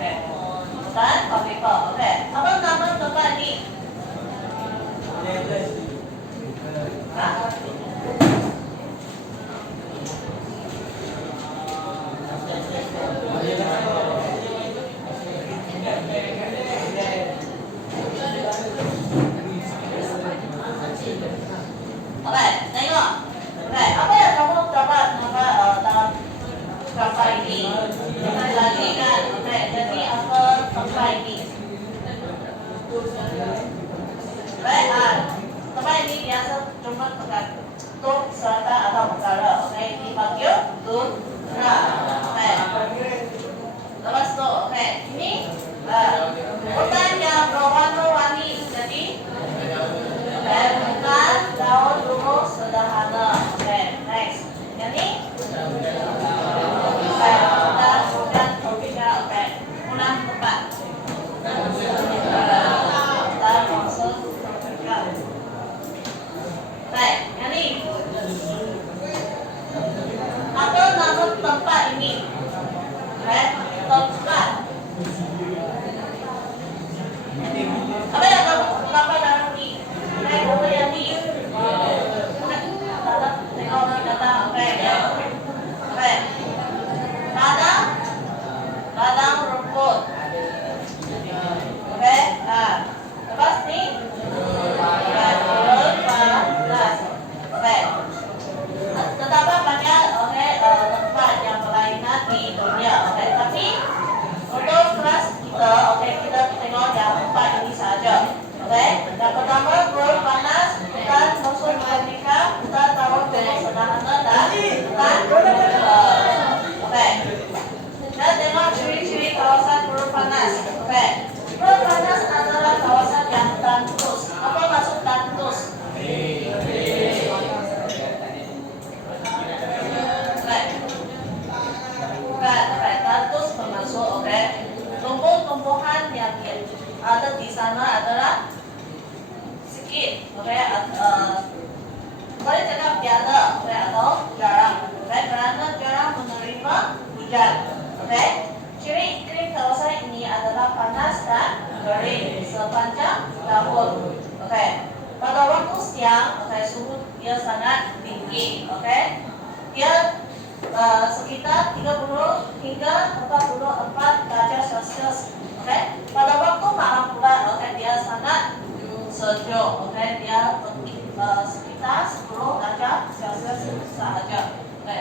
Oke. Bukan paper. Oke. Apa nama tempat ini? Nah. Oke, tengok. Oke, apa yang kamu dapat dalam gambar ini? Kita jadikan. Oke, jadi apa tempat ini? Baik, tempat ini biasa cuma tergantung serta atau negara. Oke, dipanggil tundra. Oke. Lepas itu, oke, ini hutan yang berwarna-warni. Jadi bukan daun dulu sederhana. Oke, next. Yang ini dan kemudian topiknya. Oke, pulang tempat dan maksud topiknya. Baik, yang ini apa nama tempat ini? Oke, tempat. Apa yang kamu dapat dalam ini? Oke, buku yang ini. Tengok kata. Oke, ya. Oke. Ladang rumput. Oke, nah. Lepas ni panas. Oke. Terdapat banyak tempat yang berlainan di dunia. Oke, tapi untuk kelas kita, oke, kita tengok yang tempat ini saja. Oke, yang pertama gol panas, bukan musuh Amerika, kita tahu gol sederhana dan oke. Dan tengok ciri-ciri kawasan gol panas. Oke, gol panas adalah kawasan yang tandus. Apa maksud tandus? Tandus bermaksud, oke, tumbuh-tumbuhan yang ada di sana adalah sedikit, oke, boleh cakap tiada, oke, atau jarang, oke, kerana jarang menerima hujan, oke. Ciri iklim kawasan ini adalah panas dan kering sepanjang tahun, oke. Pada waktu siang, oke, suhu dia sangat tinggi, oke, dia sekitar 30 hingga 44 derajat Celcius. Oke, pada waktu malam pula, oke, dia sangat sejuk. Oke, dia sekitar 10 derajat Celcius sahaja. Oke,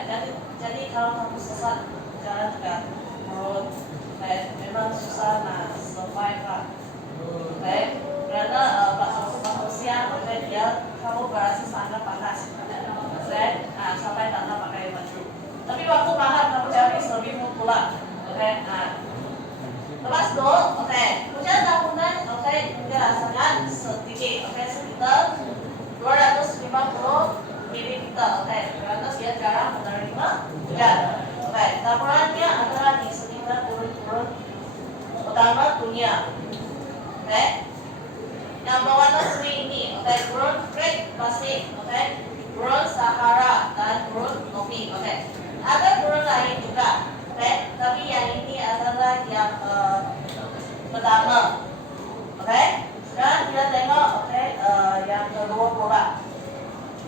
jadi kalau kamu sesat jalan dekat perut, oke, memang susah nak survive lah. Oke, karena pas waktu siang, oke, dia kamu berasa sangat panas. Oke, sampai tak nak pakai baju. Tapi waktu malam kamu cari selimut pula. Oke, nah. Lepas itu, oke, hujan tahunan, oke, juga sangat sedikit, oke, sekitar 250 mm, oke, karena dia jarang menerima hujan. Oke, taburannya adalah di sekitar gurun-gurun utama dunia. Oke, yang berwarna seri ini, oke, gurun Great Pasifik, oke, gurun Sahara dan gurun Gobi, oke. Ada gurun lain juga, oke, tapi yang ini adalah yang pertama, oke. Dan kita tengok, oke, yang kedua pula,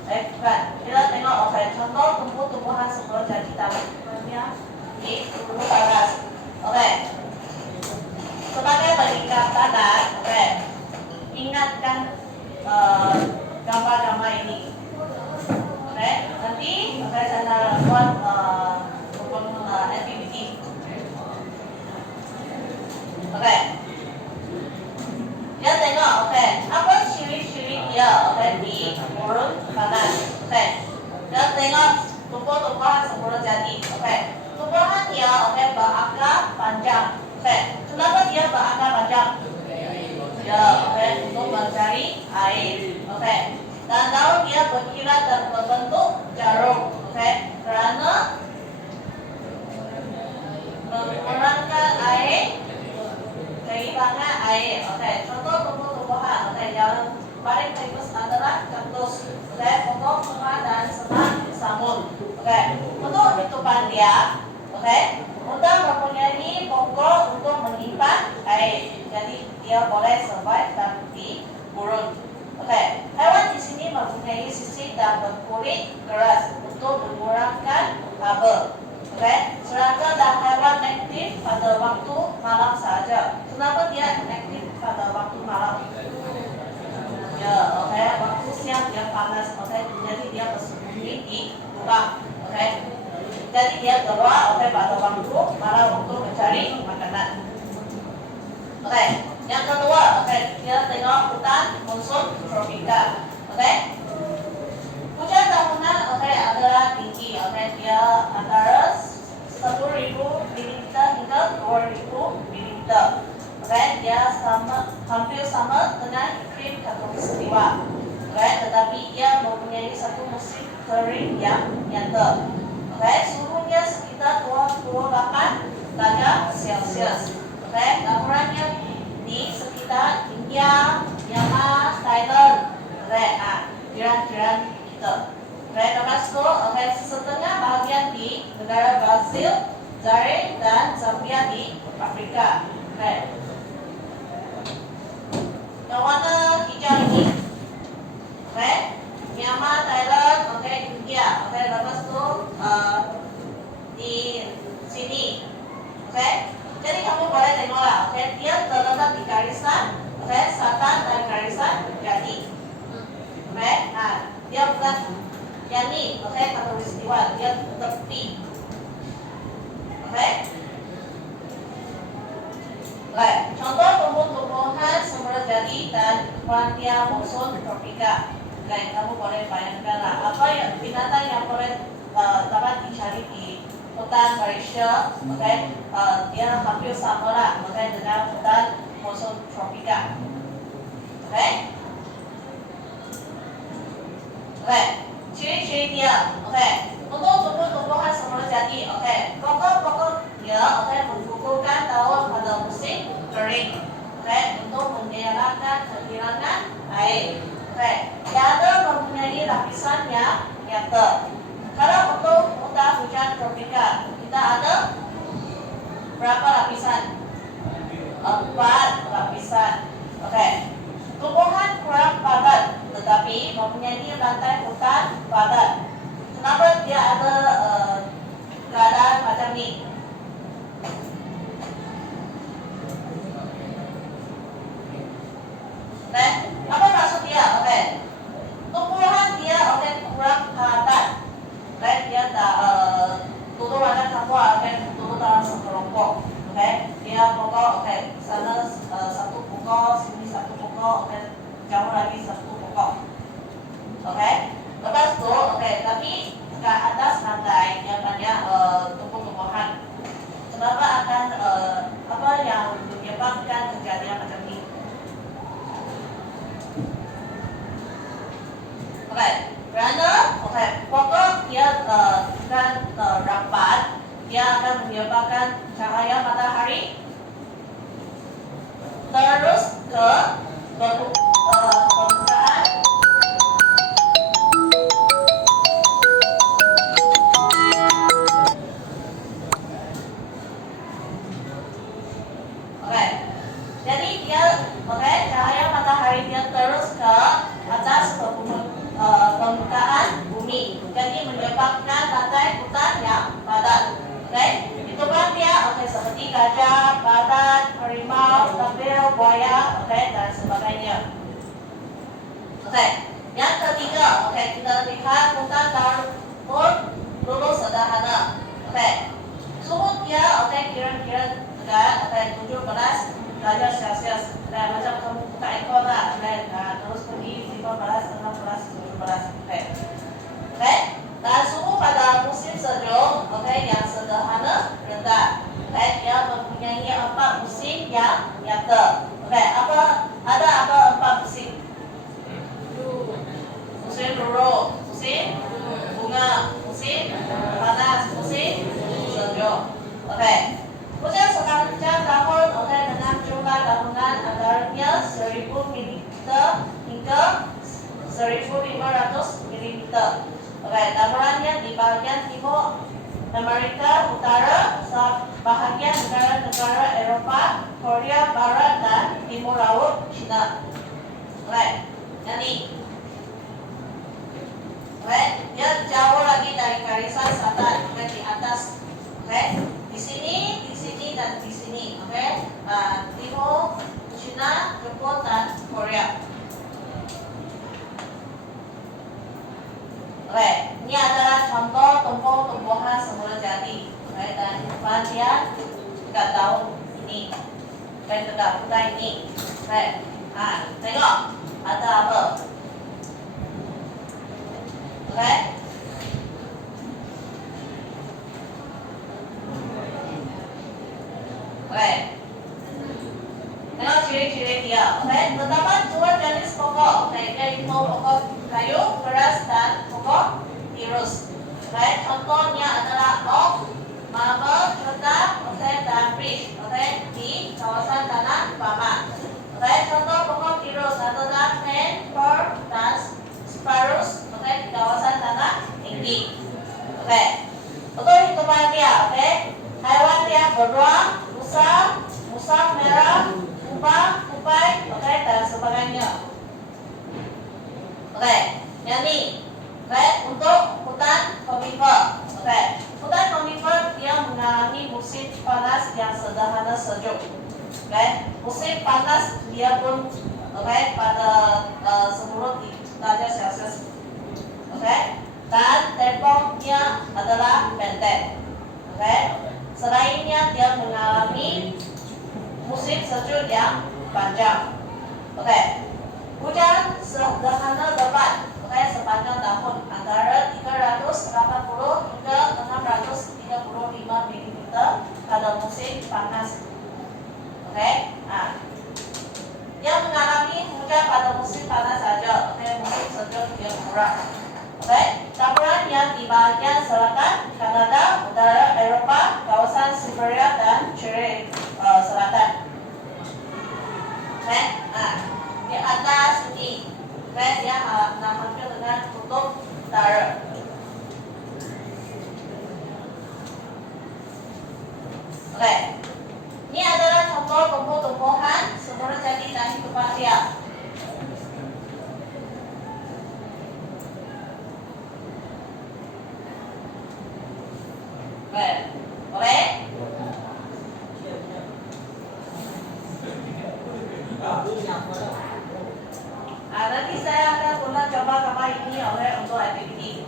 kan? Kita tengok, oke, contoh tumbuh-tumbuhan sebelum jadi tanahnya di gunung panas, oke. Sebagai peningkatan, oke, ingatkan gambar-gambar ini. Oke, nanti saya buat activity. Oke, dia tengok, oke, apa ciri-ciri dia, oke, di gurun panas. Oke, dia tengok tumbuh-tumbuhan sebelum jadi. Oke, tumbuhan dia, oke, berakar panjang. Oke, kenapa dia berakar panjang? Ya, oke, untuk mencari air. Oke. Dan daun dia berkilat dan berbentuk jarum, oke, karena mengurangkan air, kehilangan air, oke. Contoh tumbuh-tumbuhan, oke, yang paling famous adalah kaktus, oke, pokok bunga dan semak samun, oke. Untuk hidupan dia, oke, untuk mempunyai pokok untuk meninggal. dia boleh survive dan diurut. Oke, hewan di sini mempunyai sisik dan berkulit keras untuk mengurangkan haba. Oke, serangga dan hewan aktif pada waktu malam saja. Kenapa dia aktif pada waktu malam? Ya, oke, waktu siang dia panas, oke, jadi dia bersembunyi di lubang, oke. Jadi dia keluar, oke, pada waktu malam untuk mencari makanan. Oke, yang kedua, oke, kita tengok hutan muson tropika, oke. Hujan tahunan, oke, adalah tinggi, oke, dia antara 10.000 mm hingga 2.000 mm. Oke, dia hampir sama dengan iklim khatulistiwa. Oke, tetapi dia mempunyai satu musim kering yang nyata. Oke, suhunya sekitar 28 derajat Celcius. Oke, laporannya di sekitar India, Myanmar, Thailand. Oke, jiran-jiran kita. Oke, nomor 10, oke, setengah bahagian di negara Brazil, Zaire dan Zambia di Afrika. Oke. Yang warna hijau ini, oke, Myanmar, Thailand, oke, India, oke, lepas itu di sini, oke. Jadi kamu boleh tengoklah, oke, dia terletak di garisan, oke, selatan dan garisan jadi, oke, nah, dia bukan yang ini, oke, khatulistiwa, dia tepi, oke. Baik, contoh tumbuh-tumbuhan sumber jadi dan plantia muson tropika. Baik, kamu boleh bayangkanlah apa yang binatang yang boleh dapat dicari di hutan Malaysia, oke, dia hampir sama lah, oke, dengan hutan muson tropika. Oke, oke, ciri-ciri dia, oke, untuk tumbuh-tumbuhan sumber jadi, oke, pokok-pokoknya, oke, menggugurkan daun pada musim kering, oke, untuk mengelakkan kehilangan air, oke, tiada mempunyai lapisan yang nyata. Kalau untuk hutan hujan tropika, kita ada berapa lapisan? 4 lapisan, oke. Tumbuhan kurang padat, tetapi mempunyai rantai hutan padat. Kenapa dia ada keadaan macam ni? Oke, apa maksud dia? Oke, tumbuhan dia oke kurang padat. Oke, dia tak tutup ada campur, oke, tutup dalam sekelompok. Oke, dia pokok, oke, sana satu pokok, sini satu pokok, oke, jauh lagi satu pokok. Oke, lepas tu, oke, tapi ke atas rantai yang banyak tumbuh-tumbuhan. Kenapa akan apa yang menyebabkan kejadian macam ini? Oke, kerana oke, pokok dia akan rapat, dia akan menyebabkan cahaya matahari terus ke permukaan. Oke, jadi dia oke, cahaya matahari dia terus ke atas permukaan bumi, jadi menyebabkan rantai hutan yang padat. Oke, itu kan dia oke seperti gajah, badak, harimau, tapir, buaya, oke, dan sebagainya. Oke, yang ketiga, oke, kita lihat hutan Darfur dulu sederhana. Oke, suhu dia oke kira-kira oke 17 derajat Celcius. Nah, macam kamu buka ekor lah, terus pergi 15, 16, 17. Oke, dan suhu pada musim sejuk, oke, yang sederhana rendah. Oke, dia mempunyai 4 musim yang nyata. Oke, ada 4 musim? Musim dulu, musim bunga, musim panas, musim sejuk. Oke, hujan sepanjang tahun, oke, dengan jumlah tahunan antaranya 1000 mm hingga 1500 mm. Oke, gambarannya di bagian timur Amerika Utara, bahagian negara-negara Eropa, Korea Barat dan timur laut Cina. Oke, yang ini. Oke, dia jauh lagi dari garisan selatan, oke, di atas. Oke, di sini dan di sini. Oke, timur Cina, Jepun dan Korea. Oke, ini adalah contoh tumbuh-tumbuhan semula jadi. Oke, dan bagian dekat daun ini dan dekat putih ini. Oke, tengok ada apa? Oke, oke, tengok ciri-ciri dia. Oke, terdapat dua jenis pokok. Oke, yaitu pokok kayu keras dan pokok tirus. Oke, contohnya adalah oak, marble, cedar, oke, dan beech. Oke, di kawasan tanah Bama. Oke, contoh pokok tirus adalah pine, fir, dan spruce. Oke, di kawasan tanah tinggi. Oke, untuk hitungan dia. Oke, hewan yang beruang, musa merah, kubah, tupai, oke, dan sebagainya. Oke, yang ini. Oke, untuk hutan konifer. Oke, hutan konifer dia mengalami musim panas yang sederhana sejuk. Oke, musim panas dia pun oke pada 10 derajat Celcius. Oke, dan tempongnya adalah pendek. Oke, selainnya dia mengalami musim sejuk yang panjang. Oke, hujan sederhana lebat. Oke, sepanjang tahun antara 380 hingga 635 mm pada musim panas. Oke, yang mengalami hujan pada musim panas saja. Oke, musim sejuk dia kurang. Oke, campuran yang di bagian selatan Kanada, utara Eropa, kawasan Siberia dan Chile selatan. Oke, di atas ini. Oke, dia hampir dengan kutub utara. Oke, ini adalah contoh tumbuh-tumbuhan semula jadi dan hidupan dia. Oke, boleh? Nanti saya akan guna coba kapal ini untuk aktiviti.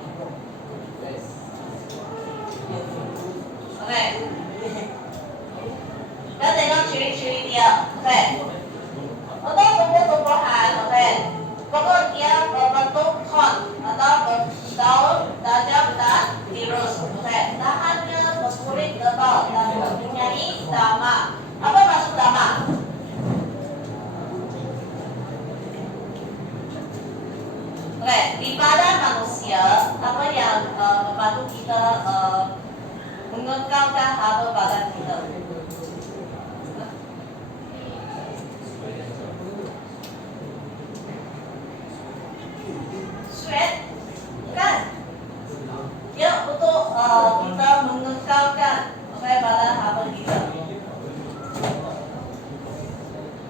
Oke. Kita tengok ciri-ciri dia. Oke. Untuk tumbuh-tumbuhan, oke. Pokok dia berbentuk kon atau berdaun tajam dan tirus. Oke. Dahannya berkulit tebal dan mempunyai dama. Apa maksud dama? Oke, di badan manusia apa yang membantu kita mengekalkan harga badan kita? Sweat, kan? Ya, untuk kita mengekalkan badan harga kita.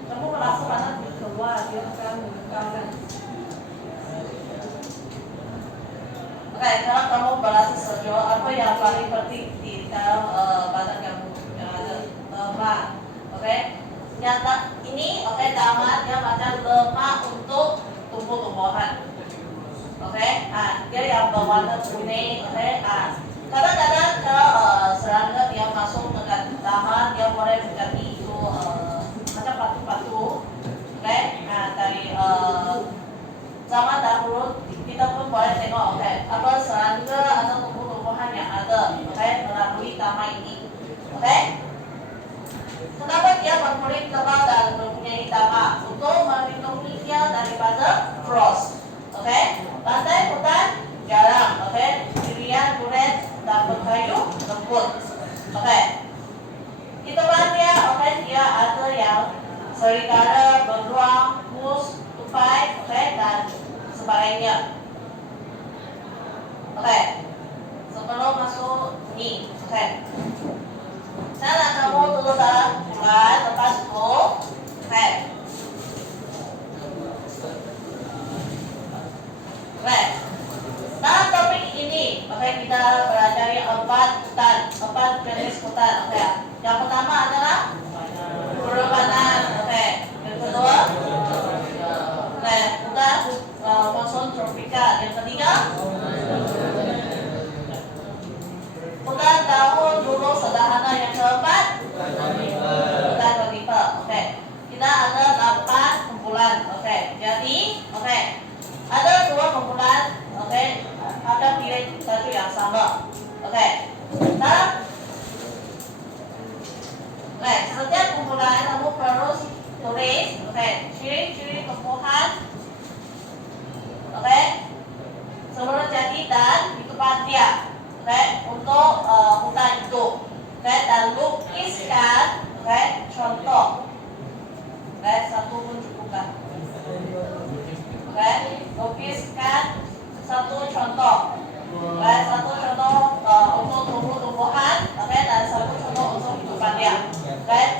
Kamu merasa panas keluar, dia akan mengekalkan. Oke, kalau kamu merasa sejuk, apa yang paling penting di dalam badan kamu yang ada lemak. Oke, ini oke, dama dia macam lemak untuk tumbuh-tumbuhan. Oke, dia yang berwarna kuning. Oke, kadang-kadang kalau serangga dia masuk ke dama, dia boleh menjadi itu macam batu-batu. Oke, dari zaman dahulu kita pun boleh tengok apa serangga atau tumbuh-tumbuhan yang ada melalui dama ini. Kenapa dia berkulit tebal dan mempunyai dama? Untuk melindungi dia daripada frost. Lantai hutan jarang. Pilihan kulit dan berkayu lembut. Hitungan dia dia ada yang serigala, beruang, mus, tupai, dan sebagainya. Sebelum masuk ini, saya nak kamu dulu dah mulai lepas itu. kita ada 8 kumpulan. Oke, jadi ada 2 kumpulan. Ada pilih satu yang sama. Setiap kumpulan kamu perlu tulis. Ciri-ciri tumbuhan. Sebelum jadi dan di tempat dia. Untuk hutan itu. Dan lukiskan contoh. Satu pun cukup kan? Lukiskan satu contoh. Satu contoh untuk tumbuh-tumbuhan, dan satu contoh untuk kehidupan dia.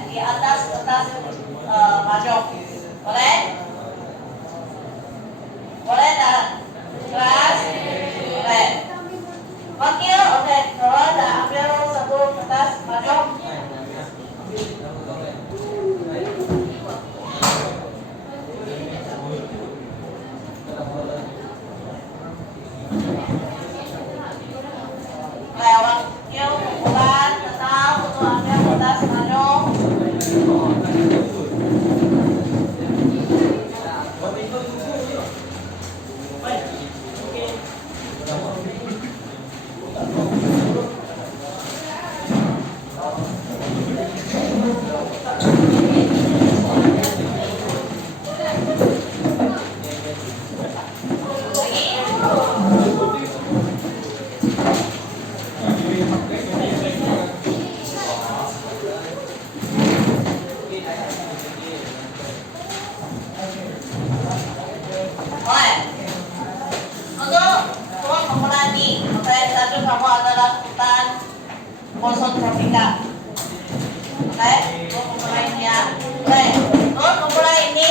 Di atas kertas maju. Boleh? Boleh tak? Kelas? Boleh. Wakil, kalau dah ambil satu kertas maju. Wakil kumpulan tetap untuk ambil kertas maju. Kamu adalah hutan Poson Tropika. Kumpulan ini ya. Kumpulan ini,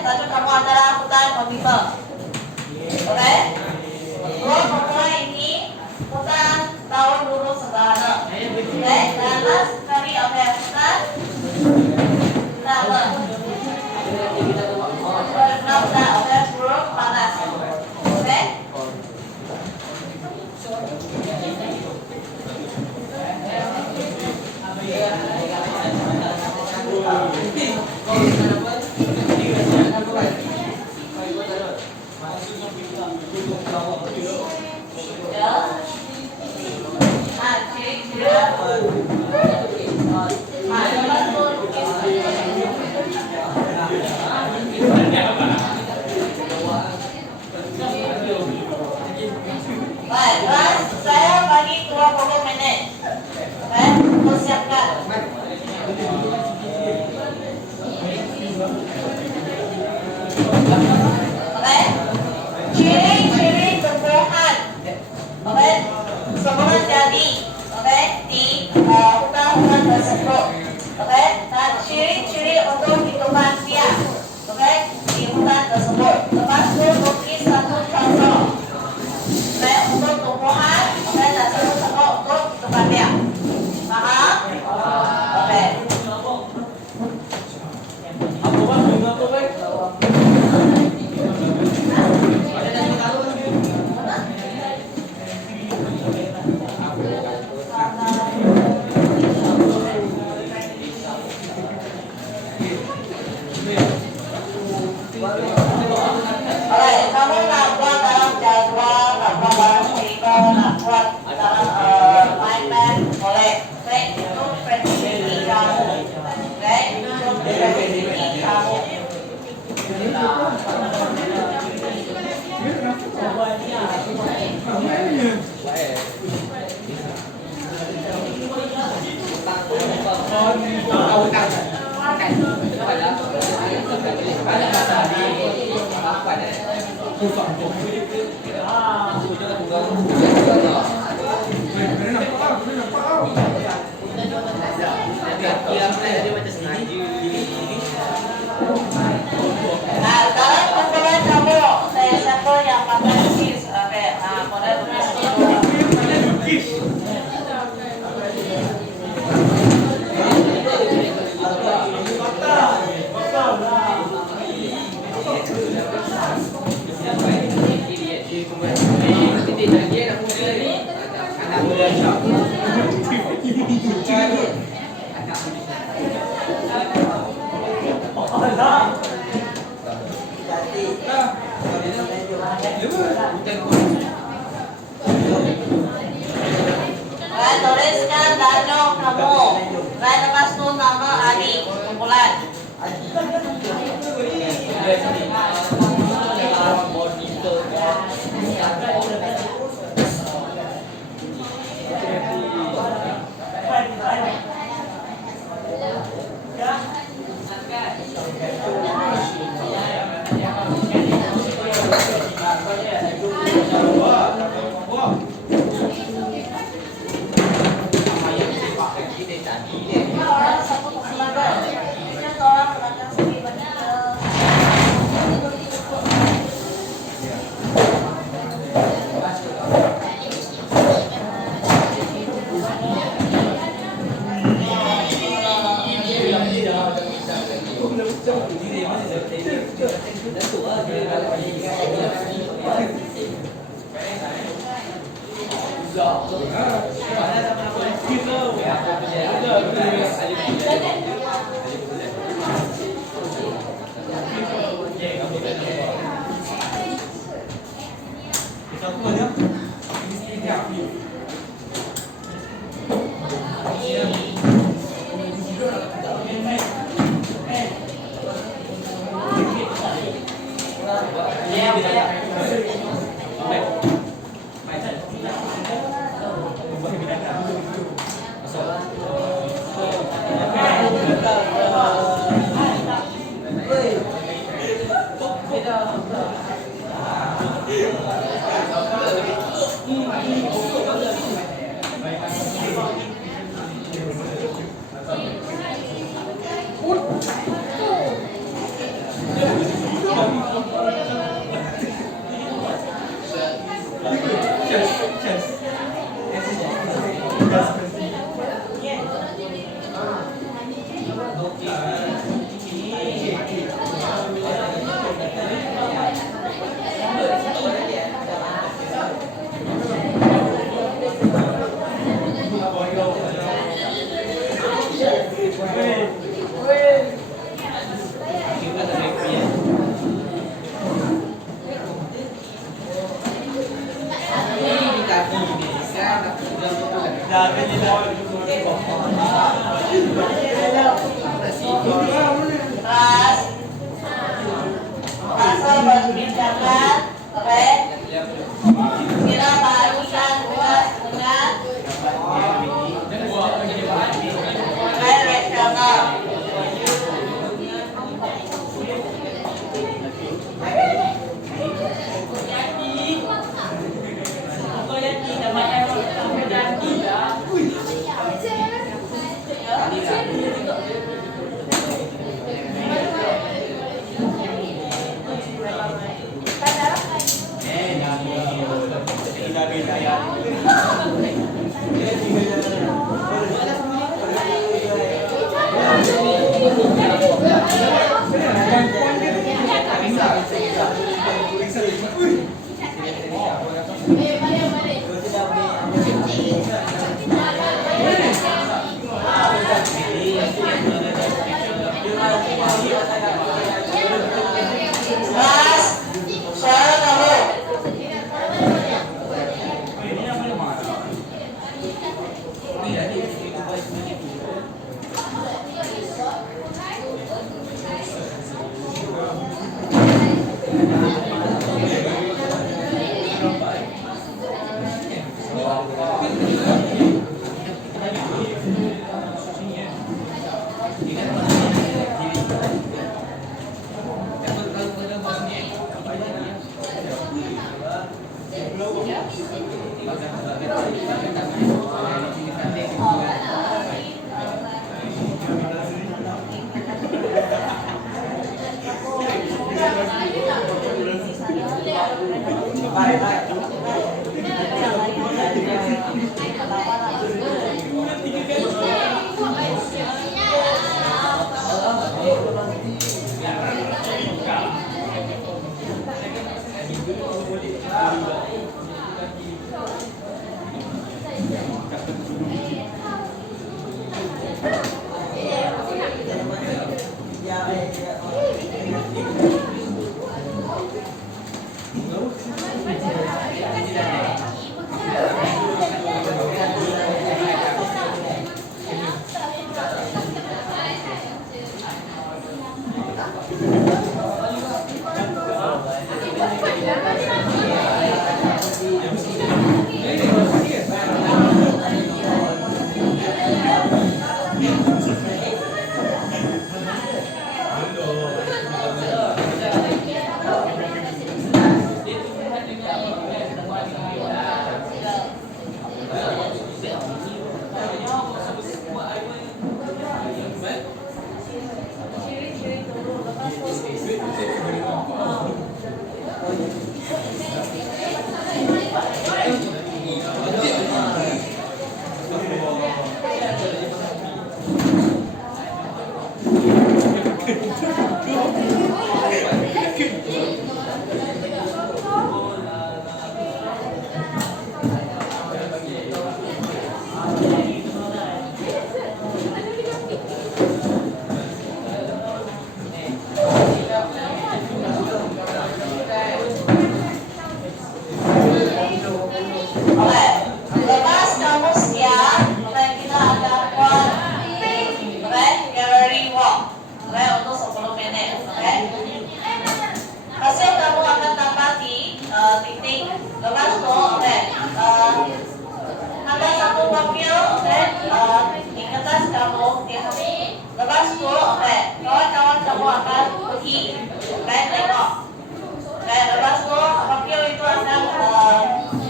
tapi kamu adalah hutan Konifer. Kumpulan ini hutan tahun dulu sederhana. Dan last kali hutan burung panas. Saya bagi 20 menit. Persiapkan. Ciri-ciri tumbuhan. Sebelum jadi, di hutan-hutan tersebut. Dan ciri-ciri untuk hidupan dia. Di hutan tersebut. Lepas itu lukis satu contoh. Untuk tumbuhan, dan satu contoh untuk hidupan dia. Paham? Kamu nak buat dalam jadwal, nak buat dalam cerita, nak buat dalam mind map, boleh. Itu prediksi kamu. Itu prediksi kamu. Nah, sekarang kumpulan kamu, saya sampel yang pakai lukis. Boleh lukis dulu. Tidak Tuliskan Danyo kamu. Saya lepas tu nama Adi kumpulan. Pasal berbincangkan, oke? Kira barusan buat dengan reksional. Oke, lepas kamu siap, oke kita akan buat oke gallery walk, oke untuk 10 menit, oke. Hasil kamu akan dapati titik. Lepas itu, oke, ada satu mobil, oke, di kertas kamu di. Lepas itu, oke, kawan-kawan kamu akan pergi, oke, tengok. Oke, lepas itu mobil itu akan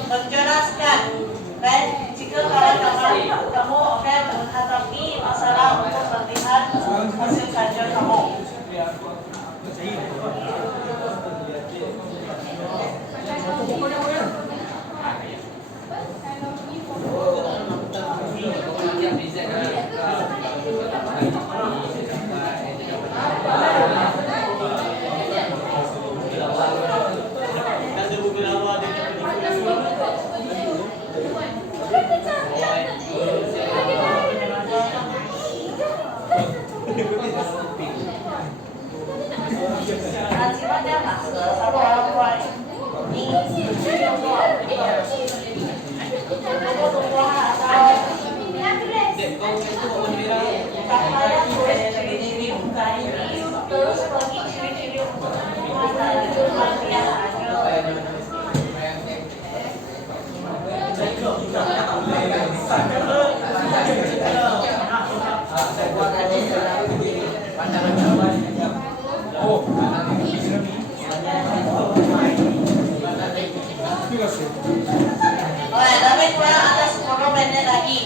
menjelaskan, oke, jika kawan-kawan kamu oke menghadapi masalah untuk melihat hasil kajian kamu. Satu orang tua terus pergi ciri-ciri untuk oke, tapi kurang ada 10 menit lagi.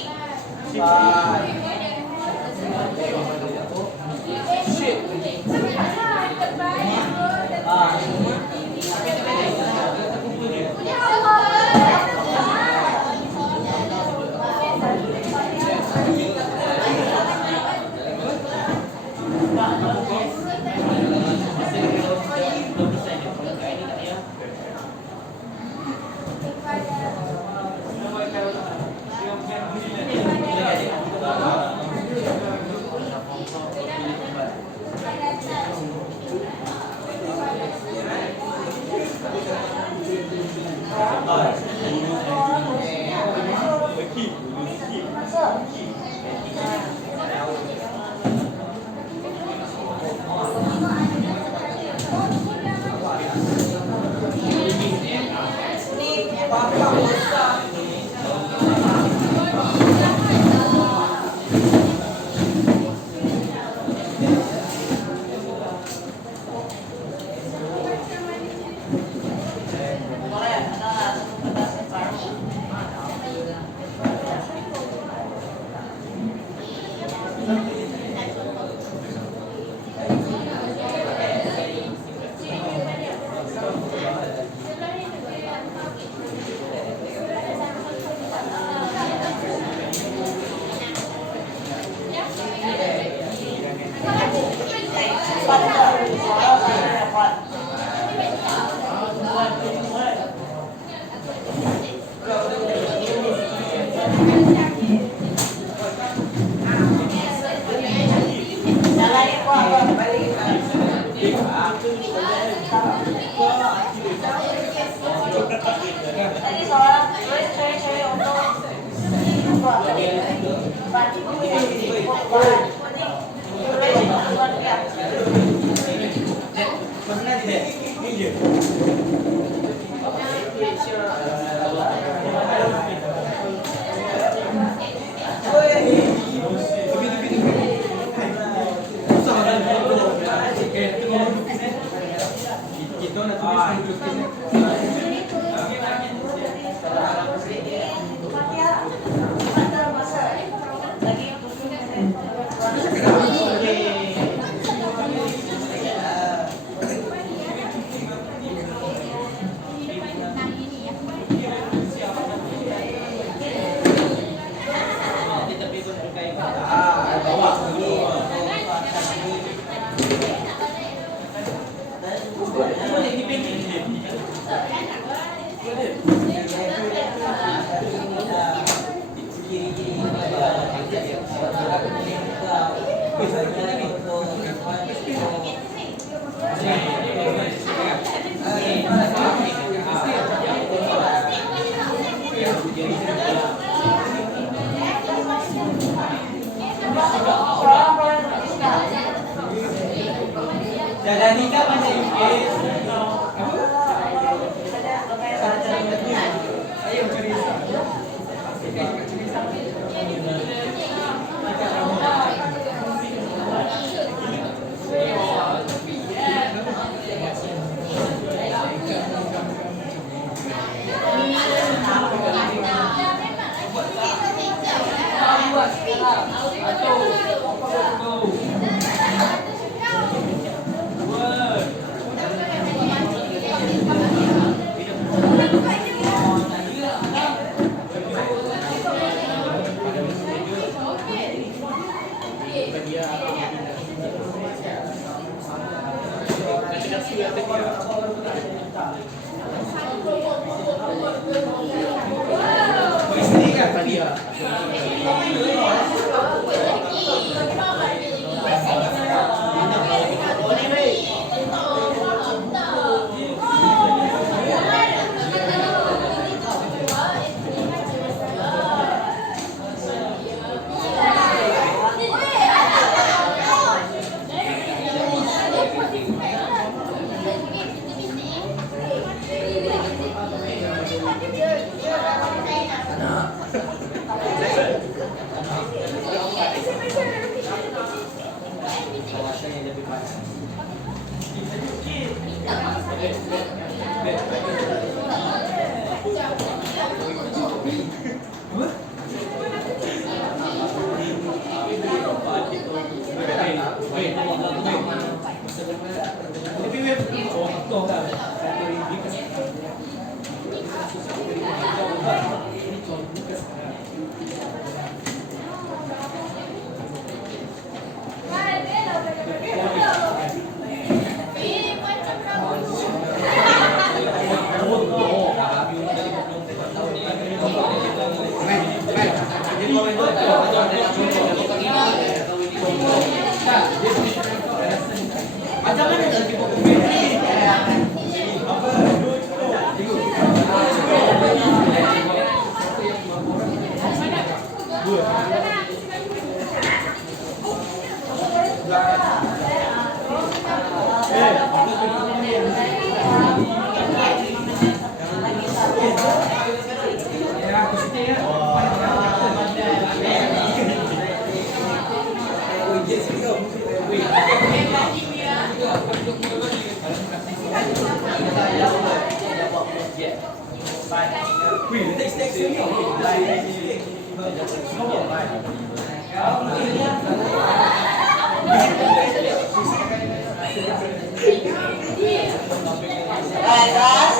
Keras,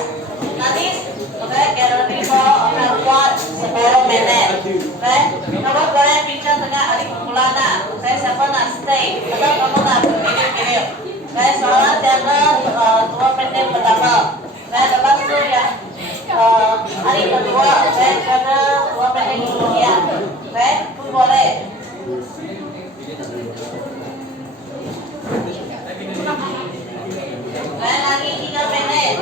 nanti oke, kira tipe kuat 10 menit. Oke, kalau kalian bincang dengan adik kumulana, saya siapa nak stay atau kamu nak kirim-kirim. Oke, soalnya jangan 2 menit pertama. Oke, lepas itu ya hari kedua, oke, karena 2 menit kemudian. Oke, pun boleh. Oke, lagi 3 menit.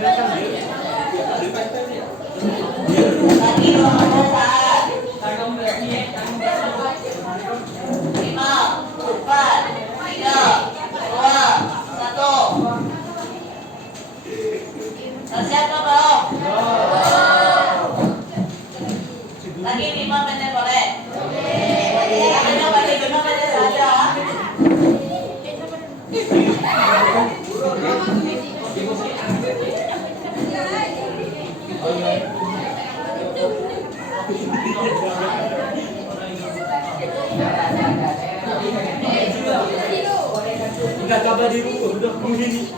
Lagi 2 menit saat. 5, 4, 3, 2, 1. Siap atau belum? Lagi 5 menit boleh? Hanya bagi 5 menit saja. Enggak kabar di rumah udah begini.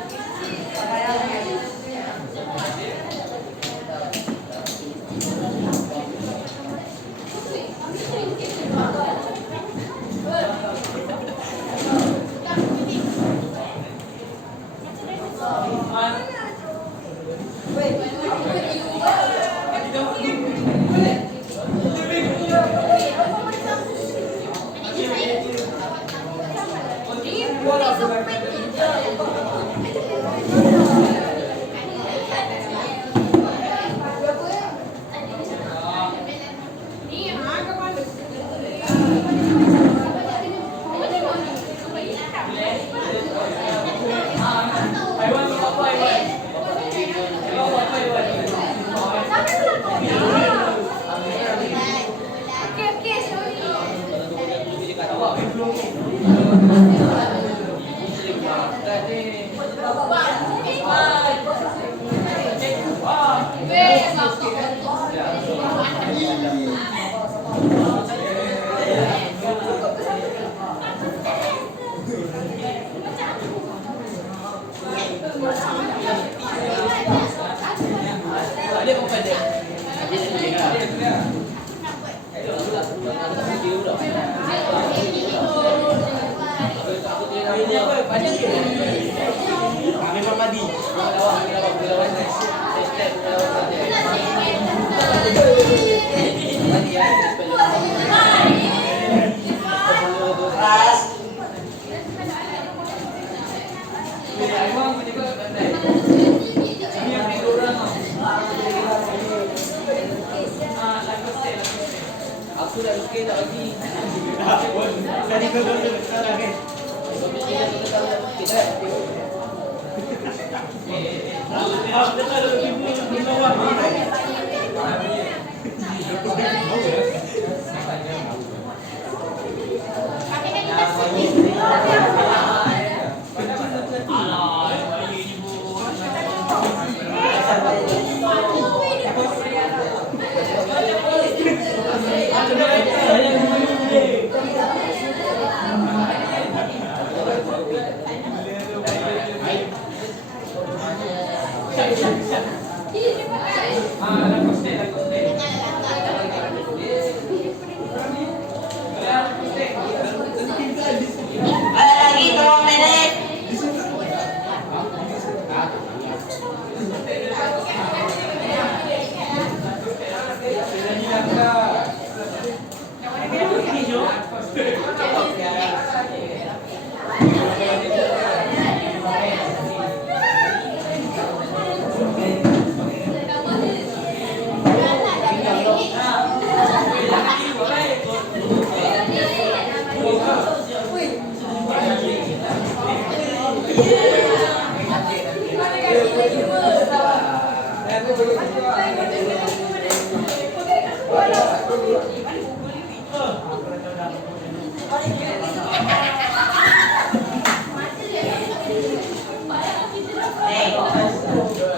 Lagi 2 menit.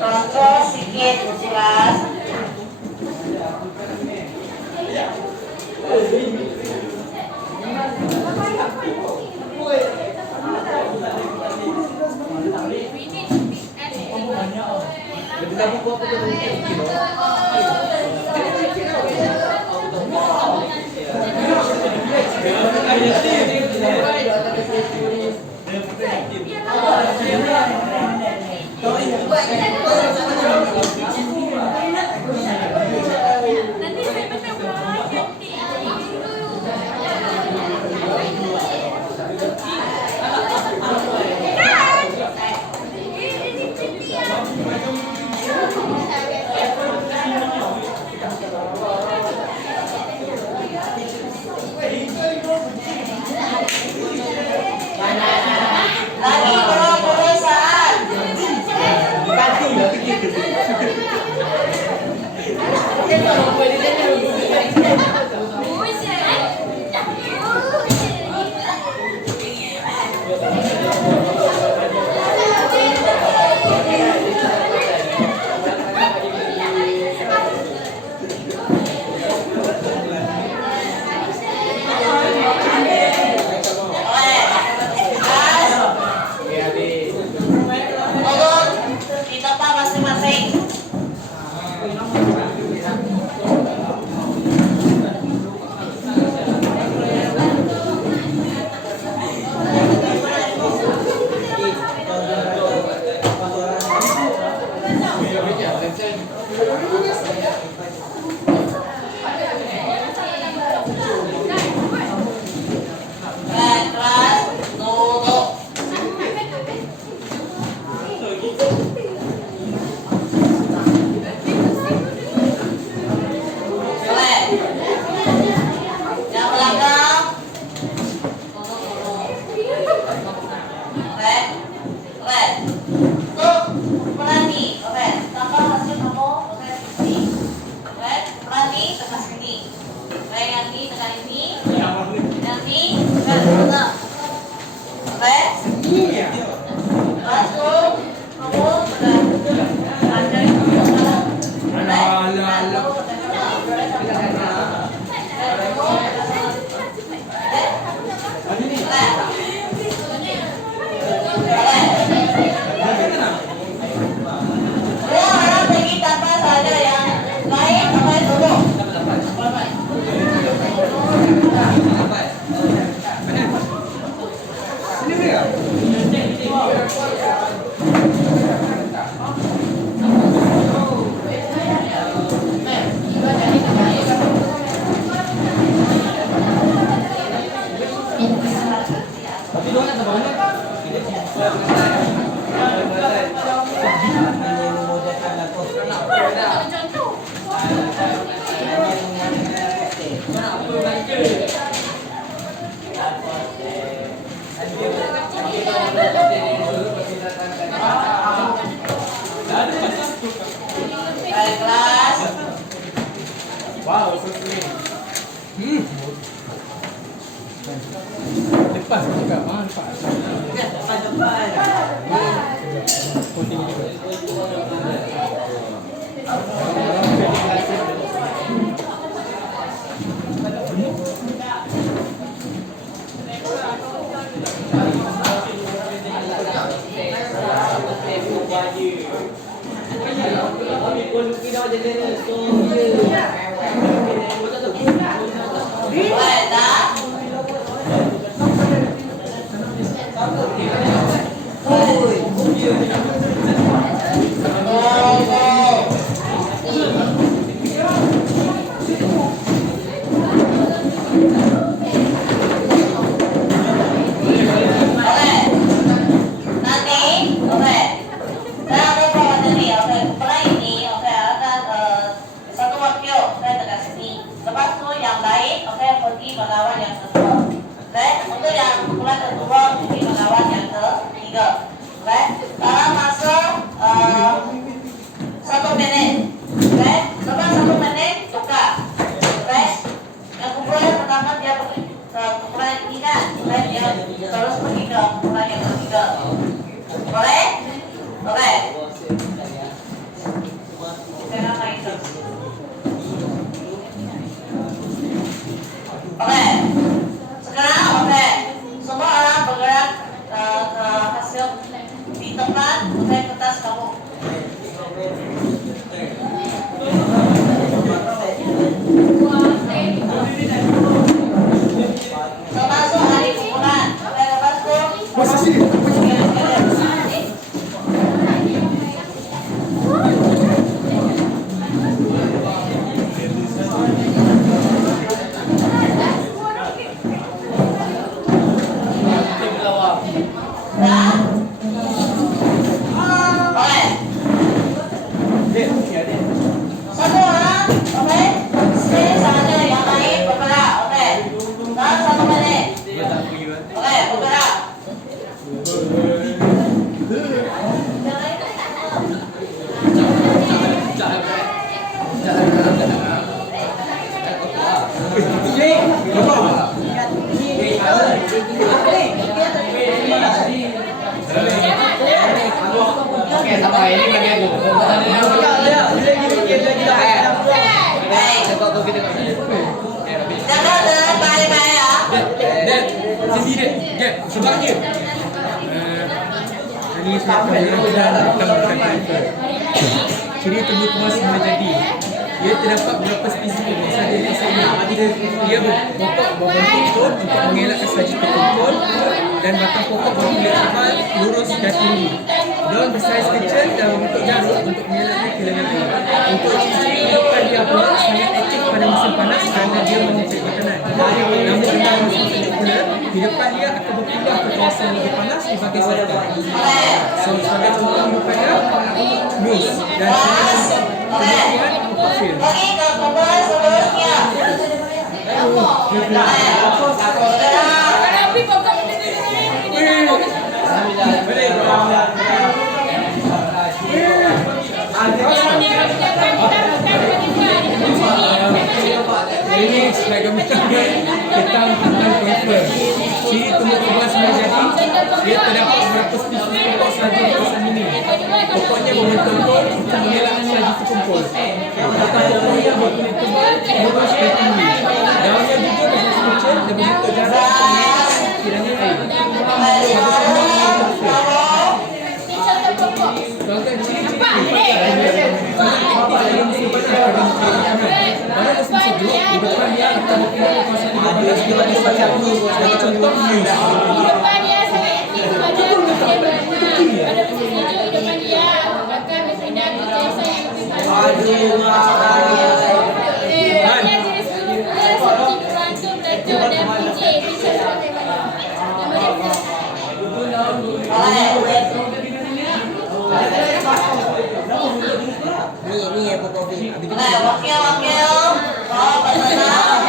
Kontrol sikit kelas. Boleh dah. Melawan yang kedua. Baik, untuk yang pukulan kedua pergi melawan yang ketiga. Baik, sekarang masuk 1 menit. Baik, lepas 1 menit tukar. Baik, yang pukulan pertama dia pergi ke pukulan ini kan. Baik, dia terus pergi ke pukulan yang ketiga. Boleh? Boleh. Sekarang main terus. Oke, sekarang oke, semua orang bergerak ke hasil di tempat oke kertas kamu. Termasuk hari pukulan. Oke, lepas itu. Posisi. Satu orang, oke, stay saja yang lain bergerak, oke. Dalam 1 menit, oke, bergerak. Oke, sampai ini bagi aku. Jaga dengan baik-baik ya. Sisi dia. Sebab dia. Ini saya dalam ciri temu puas menjadi ia terdapat beberapa spesifik saja dia berpokok berbentuk pun untuk mengelakkan saji terkumpul dan batang pokok berkulit tebal, lurus dan tinggi. Daun bersaiz kecil dan berbentuk jarum untuk mengelakkan kilangan air. Untuk ciri depan dia pula sangat aktif pada musim panas kerana dia mengecek makanan. Namun dalam musim sekular, di depan dia akan berpindah ke kawasan lebih panas di bahagian selatan. So, sebagai contoh hidupnya, Muse dan kemudian Upafil. Pergi ke kumpulan seterusnya. Ini sebagai misalnya tentang konfer. Ciri tumbuh kembang menjadi dia terdapat beberapa spesies pokok saja di kawasan ini. Pokoknya membentuk pun untuk mengelakkan saji terkumpul. Batang pokoknya berkulit tebal, lurus dan tinggi. Daunnya juga bersaiz kecil dan berbentuk jarum untuk mengelakkan kiranya air. Contoh ciri-ciri pada musim sejuk, di depan dia akan mempunyai kawasan 15 dibanding sebagai contoh Muse. Ini ya pokok Wakil. Oh, bersama.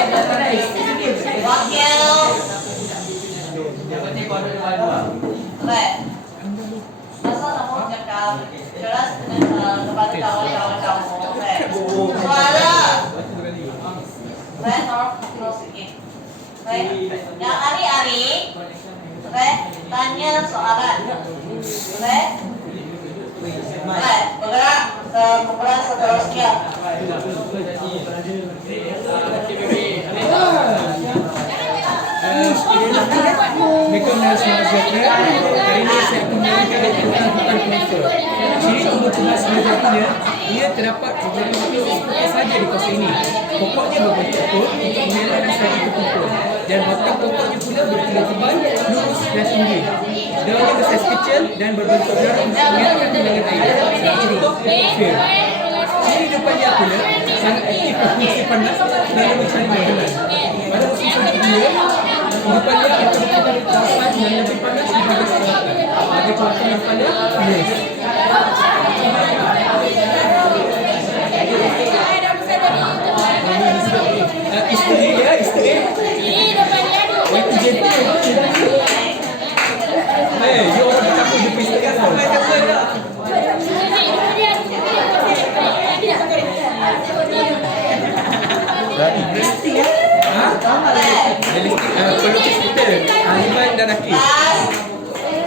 Wakil. Oke. Masa kamu cakap jelas kepada kawan-kawan kamu. Oke. Suara. Oke, terus sedikit. Oke. Yang hari-hari. Oke. Tanya soalan. Oke. Oke. Bergerak ke kumpulan seterusnya. Assalamualaikum warahmatullahi wabarakatuh. Hari ini saya akan memberikan tentang konfer. tugas menjadinya, ia terdapat beberapa spesies pokok saja di kawasan ini. Pokoknya berbentuk pot untuk mengelakkan saji terkumpul, dan batang pokoknya pula berkulit tebal, lurus dan tinggi. Daunnya bersaiz kecil dan berbentuk jarum untuk mengelakkan genangan air. Contoh fir. Ciri depannya pula sangat aktif berfungsi panas dan mencari makanan. Pada musim salju dia, depannya akan berada di kawasan yang lebih panas di bahagian selatan. Bagi contoh yang pada Venus. Isteri dia, isteri. YTJP. You orang bercampur jumpa isteri sampai kata dah. Interesting ya? Pelukis kita Aiman dan Akif.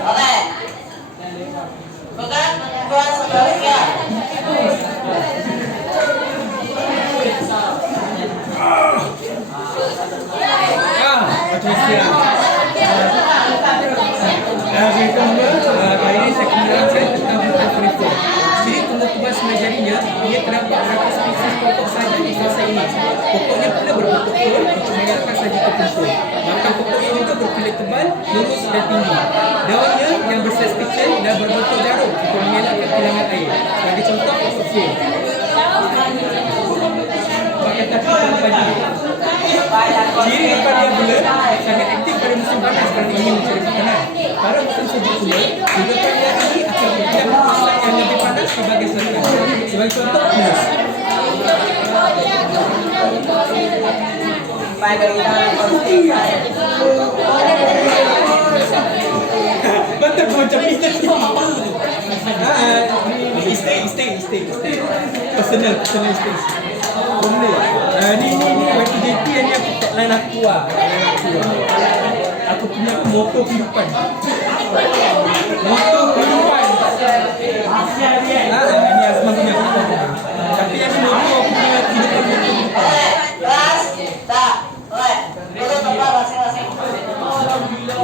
Oke. Bukan menentukan sebaliknya. Macam siap. Kali ini saya akan menerangkan tentang hutan perifera. Ciri tumbuh tebal semajarinya, ia terdapat beberapa spesies pokok saja di kawasan ini. Pokoknya pula berbentuk pot untuk mengelakkan saji terkumpul. Batang pokoknya juga berkulit tebal, lurus dan tinggi. Daunnya yang bersaiz kecil dan berbentuk jarum untuk mengelakkan kehilangan air. Bagi contoh, pokok fir. Pakai tapi padi. Ciri depan dia pula sangat aktif pada musim panas kerana ingin mencari makanan. Pada musim sejuk pula, hidupannya ini akan berpindah ke kawasan yang lebih panas di bahagian selatan. Sebagai contoh, Venus. Betul macam ini. Isteri. Personal isteri. Benda. Ni YTJP ni aku tak lain aku lah. Aku punya moto kehidupan. Ni Azman punya. Tapi yang ni moto aku punya kehidupan. Kelas. Tak. Oke. Duduk tempat masing-masing. Alhamdulillah.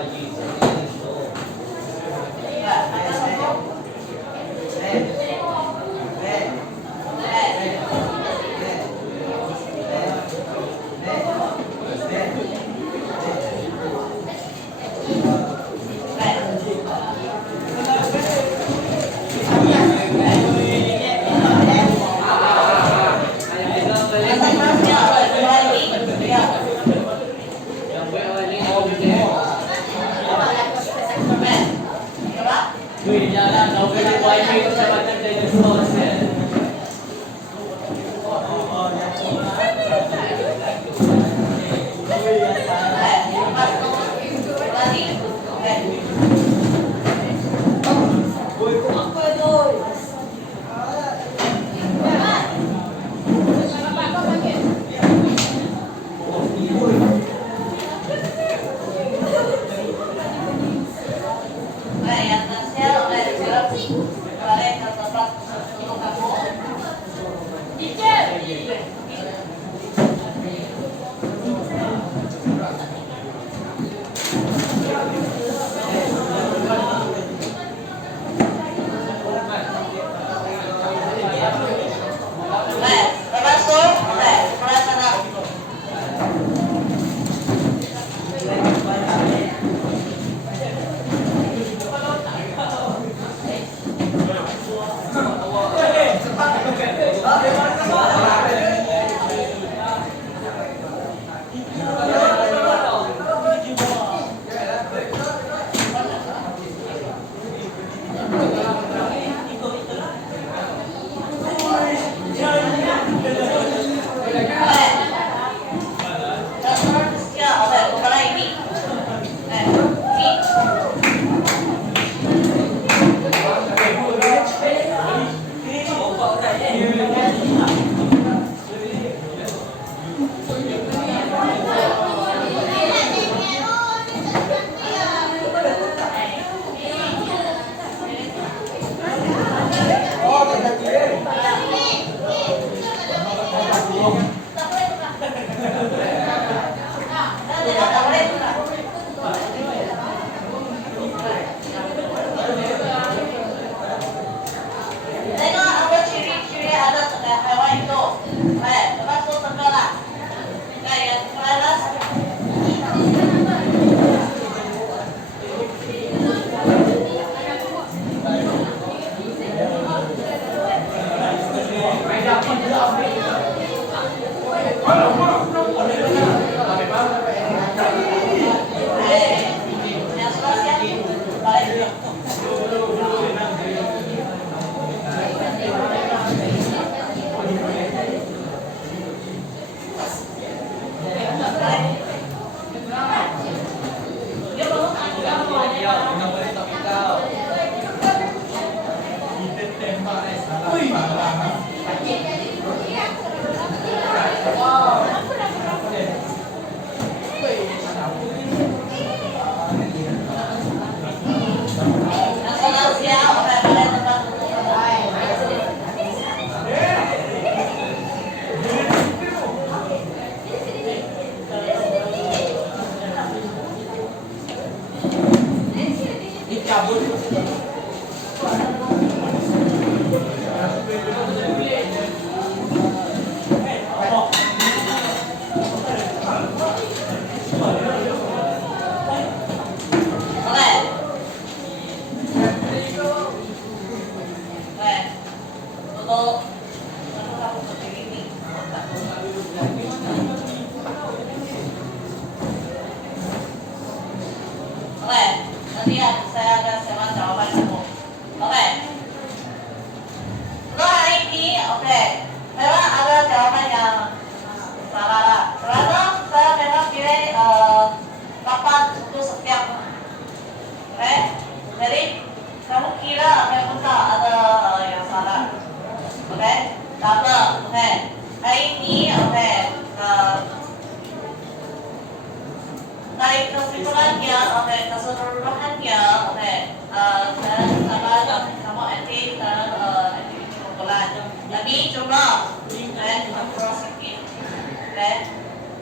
Ada satu.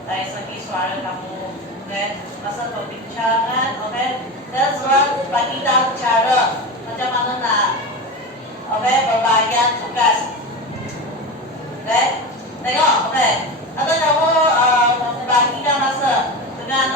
Dari segi suara kamu, masa perbincangan, Okey, dan seorang bagi tahu cara macam mana nak berbahagian tugas. Okey, tengok, okey. Atau kamu bagikan masa dengan